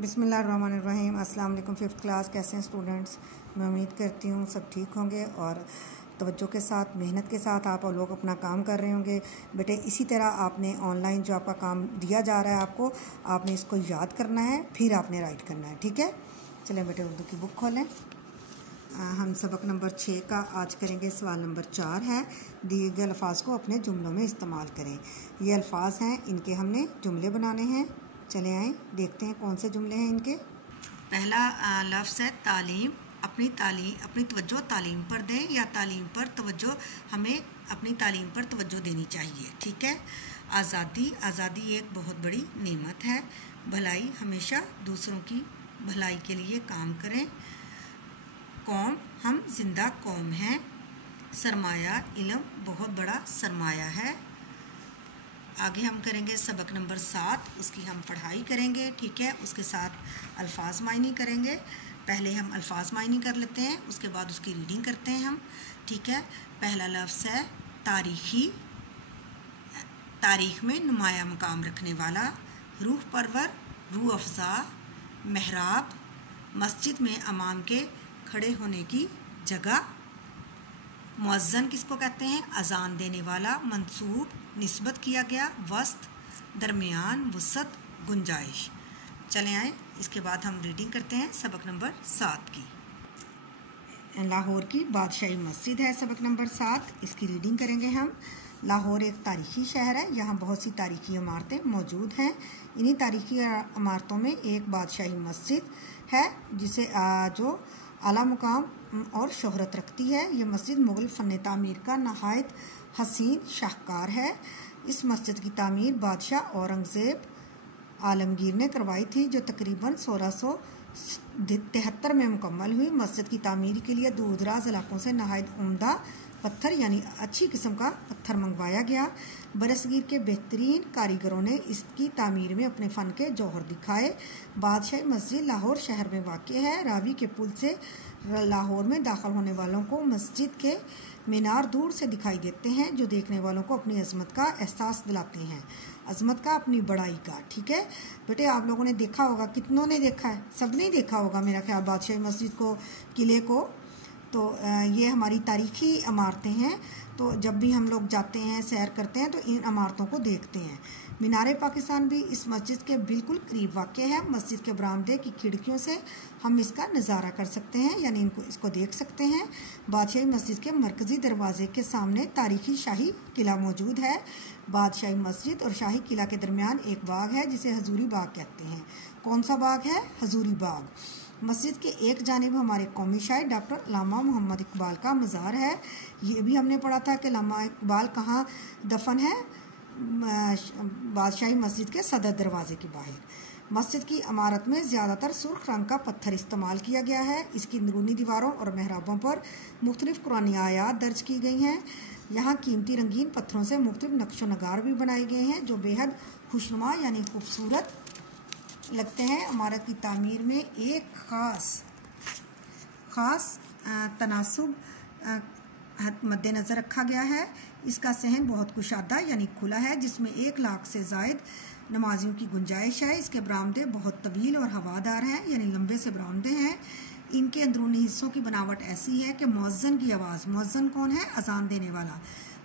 बिस्मिल्लाहिर्रहमानिर्रहीम। अस्सलाम वालेकुम। फ़िफ्थ क्लास कैसे हैं स्टूडेंट्स? मैं उम्मीद करती हूँ सब ठीक होंगे और तवज्जो के साथ मेहनत के साथ आप लोग अपना काम कर रहे होंगे। बेटे इसी तरह आपने ऑनलाइन जो आपका काम दिया जा रहा है आपने इसको याद करना है, फिर आपने राइट करना है। ठीक है, चलें बेटे उर्दू की बुक खोलें। हम सबक नंबर 6 का आज करेंगे। सवाल नंबर 4 है, दिए गए अल्फाज को अपने जुमलों में इस्तेमाल करें। ये अल्फाज हैं, इनके हमने जुमले बनाने हैं। चले आएँ देखते हैं कौन से जुमले हैं इनके। पहला लफ्ज़ है तालीम। अपनी तवज्जो तालीम पर दें या तालीम पर तवज्जो, हमें अपनी तालीम पर तवज्जो देनी चाहिए। ठीक है। आज़ादी एक बहुत बड़ी नेमत है। भलाई, हमेशा दूसरों की भलाई के लिए काम करें। कौम, हम जिंदा कौम हैं। सरमाया, इल्म बहुत बड़ा सरमाया है। आगे हम करेंगे सबक नंबर 7, उसकी हम पढ़ाई करेंगे। ठीक है, उसके साथ अल्फाज मायनी करेंगे। पहले हम अल्फाज मायनी कर लेते हैं, उसके बाद उसकी रीडिंग करते हैं हम। ठीक है, पहला लफ्ज़ है तारीखी। तारीख में नुमाया मकाम रखने वाला। रूह परवर, रूह अफ़ज़ा। महराब, मस्जिद में इमाम के खड़े होने की जगह। मुअज़्ज़न किसको कहते हैं? अज़ान देने वाला। मंसूब, निस्बत किया गया। वस्त, दरमियान। वसत, गुंजाइश। चले आए, इसके बाद हम रीडिंग करते हैं सबक नंबर 7 की। लाहौर की बादशाही मस्जिद है सबक नंबर 7, इसकी रीडिंग करेंगे हम। लाहौर एक तारीख़ी शहर है, यहाँ बहुत सी तारीख़ी इमारतें मौजूद हैं। इन्हीं तारीख़ी इमारतों में एक बादशाही मस्जिद है जिसे जो आला मुकाम और शोहरत रखती है। ये मस्जिद मुग़ल फ़न तामीर का नहायत हसीन शाहकार है। इस मस्जिद की तामीर बादशाह औरंगज़ेब आलमगीर ने करवाई थी, जो तकरीबन 1673 में मुकम्मल हुई। मस्जिद की तामीर के लिए दूर दराज इलाकों से नहायत उम्दा पत्थर यानी अच्छी किस्म का पत्थर मंगवाया गया। बरसगीर के बेहतरीन कारीगरों ने इसकी तामीर में अपने फ़न के जौहर दिखाए। बादशाही मस्जिद लाहौर शहर में वाक़ है। रावी के पुल से लाहौर में दाखिल होने वालों को मस्जिद के मीनार दूर से दिखाई देते हैं, जो देखने वालों को अपनी अज़मत का एहसास दिलाते हैं। अज़मत का, अपनी बड़ाई का। ठीक है बेटे, आप लोगों ने देखा होगा, कितनों ने देखा है? सब ने देखा होगा मेरा ख्याल, बादशाही मस्जिद को, किले को। तो ये हमारी तारीख़ी इमारतें हैं। तो जब भी हम लोग जाते हैं, सैर करते हैं, तो इन इमारतों को देखते हैं। मीनार पाकिस्तान भी इस मस्जिद के बिल्कुल करीब वाक़ है। मस्जिद के बरामदे की खिड़कियों से हम इसका नज़ारा कर सकते हैं, यानी इसको देख सकते हैं। बादशाही मस्जिद के मरकज़ी दरवाज़े के सामने तारीख़ी शाही किला मौजूद है। बादशाही मस्जिद और शाही किला के दरमियान एक बाग है जिसे हजूरी बाग कहते हैं। कौन सा बाग है? हजूरी बाग। मस्जिद के एक जानिब हमारे कौमी शायर डॉक्टर अल्लामा मोहम्मद इकबाल का मज़ार है। ये भी हमने पढ़ा था कि अल्लामा इकबाल कहाँ दफन है? बादशाही मस्जिद के सदर दरवाजे के बाहर। मस्जिद की इमारत में ज़्यादातर सुर्ख रंग का पत्थर इस्तेमाल किया गया है। इसकी अंदरूनी दीवारों और महराबों पर मुख्तलिफ़ कुरानी आयात दर्ज की गई हैं। यहाँ कीमती रंगीन पत्थरों से मुख्तलिफ नक्शो नगार भी बनाए गए हैं, जो बेहद खुशनुमा यानी खूबसूरत लगते हैं। इमारत की तामीर में एक ख़ास तनासुब मद्देनज़र रखा गया है। इसका सहन बहुत कुशादा यानी खुला है, जिसमें 1 लाख से ज़ायद नमाजियों की गुंजाइश है। इसके बरामदे बहुत तवील और हवादार हैं, यानी लंबे से बरामदे हैं। इनके अंदरूनी हिस्सों की बनावट ऐसी है कि मुअज़्ज़न की आवाज़, मुअज़्ज़न कौन है? अज़ान देने वाला,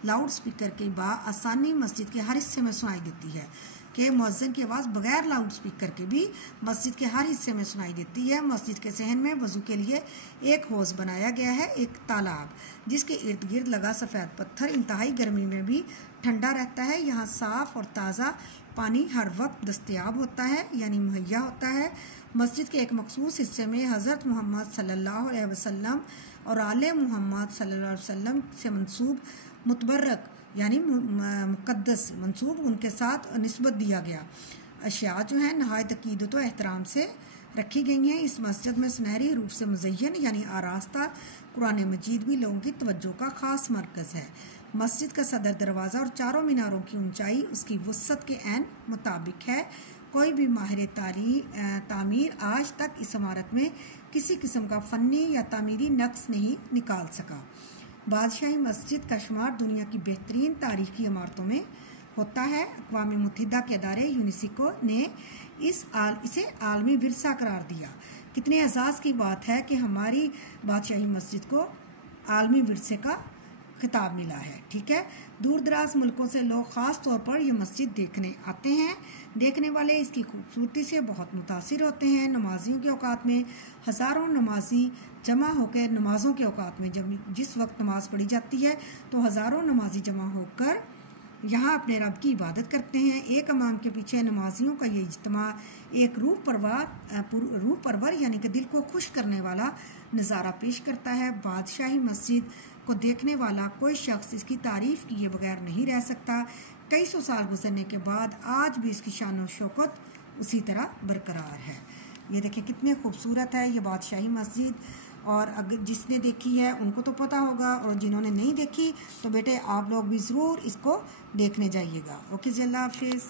लाउड स्पीकर की आसानी मस्जिद के हर हिस्से में सुनाई देती है। कि मुअज़्ज़िन की आवाज़ बग़ैर लाउड स्पीकर के भी मस्जिद के हर हिस्से में सुनाई देती है। मस्जिद के सहन में वज़ू के लिए एक हौज़ बनाया गया है, एक तालाब, जिसके इर्द गिर्द लगा सफ़ेद पत्थर इंतहाई गर्मी में भी ठंडा रहता है। यहाँ साफ़ और ताज़ा पानी हर वक्त दस्तयाब होता है, यानी मुहैया होता है। मस्जिद के एक मखसूस हिस्से में हज़रत मोहम्मद सल्लल्लाहु अलैहि वसल्लम और आले मोहम्मद सल्लल्लाहु अलैहि वसल्लम से मंसूब मुतबर्रक यानी मुक़द्दस मंसूब उनके साथ निस्बत दिया गया अशिया जो हैं नहायत अक़ीदत व एहतराम से रखी गई हैं। इस मस्जिद में सुनहरी रूप से मुज़य्यन यानी आरास्ता कुरान मजीद भी लोगों की तवज्जो का ख़ास मरकज़ है। मस्जिद का सदर दरवाज़ा और चारों मीनारों की ऊंचाई उसकी वसत के ऐन मुताबिक है। कोई भी माहिर तामीर आज तक इस इमारत में किसी किस्म का फ़नी या तामीरी नक्स नहीं निकाल सका। बादशाही मस्जिद का शुमार दुनिया की बेहतरीन तारीख़ी इमारतों में होता है। अक़वाम मुत्तहिदा के अदारे यूनेस्को ने इसे आलमी विरसा करार दिया। कितने एहसास की बात है कि हमारी बादशाही मस्जिद को आलमी विरसे का खिताब मिला है। ठीक है, दूर दराज मुल्कों से लोग ख़ास तौर पर ये मस्जिद देखने आते हैं। देखने वाले इसकी खूबसूरती से बहुत मुतासिर होते हैं। नमाजियों के औकात में हज़ारों नमाजी जमा होकर नमाज़ों के औकात में जब जिस वक्त नमाज पढ़ी जाती है तो हज़ारों नमाजी जमा होकर यहाँ अपने रब की इबादत करते हैं। एक इमाम के पीछे नमाजियों का ये इज्तिमा एक रूह परवर यानी कि दिल को खुश करने वाला नज़ारा पेश करता है। बादशाही मस्जिद को देखने वाला कोई शख्स इसकी तारीफ़ किए बगैर नहीं रह सकता। कई सौ साल गुजरने के बाद आज भी इसकी शान और शौकत उसी तरह बरकरार है। ये देखिए कितने खूबसूरत है ये बादशाही मस्जिद, और अगर जिसने देखी है उनको तो पता होगा, और जिन्होंने नहीं देखी तो बेटे आप लोग भी ज़रूर इसको देखने जाइएगा। ओके जी, अल्लाह हाफिज़।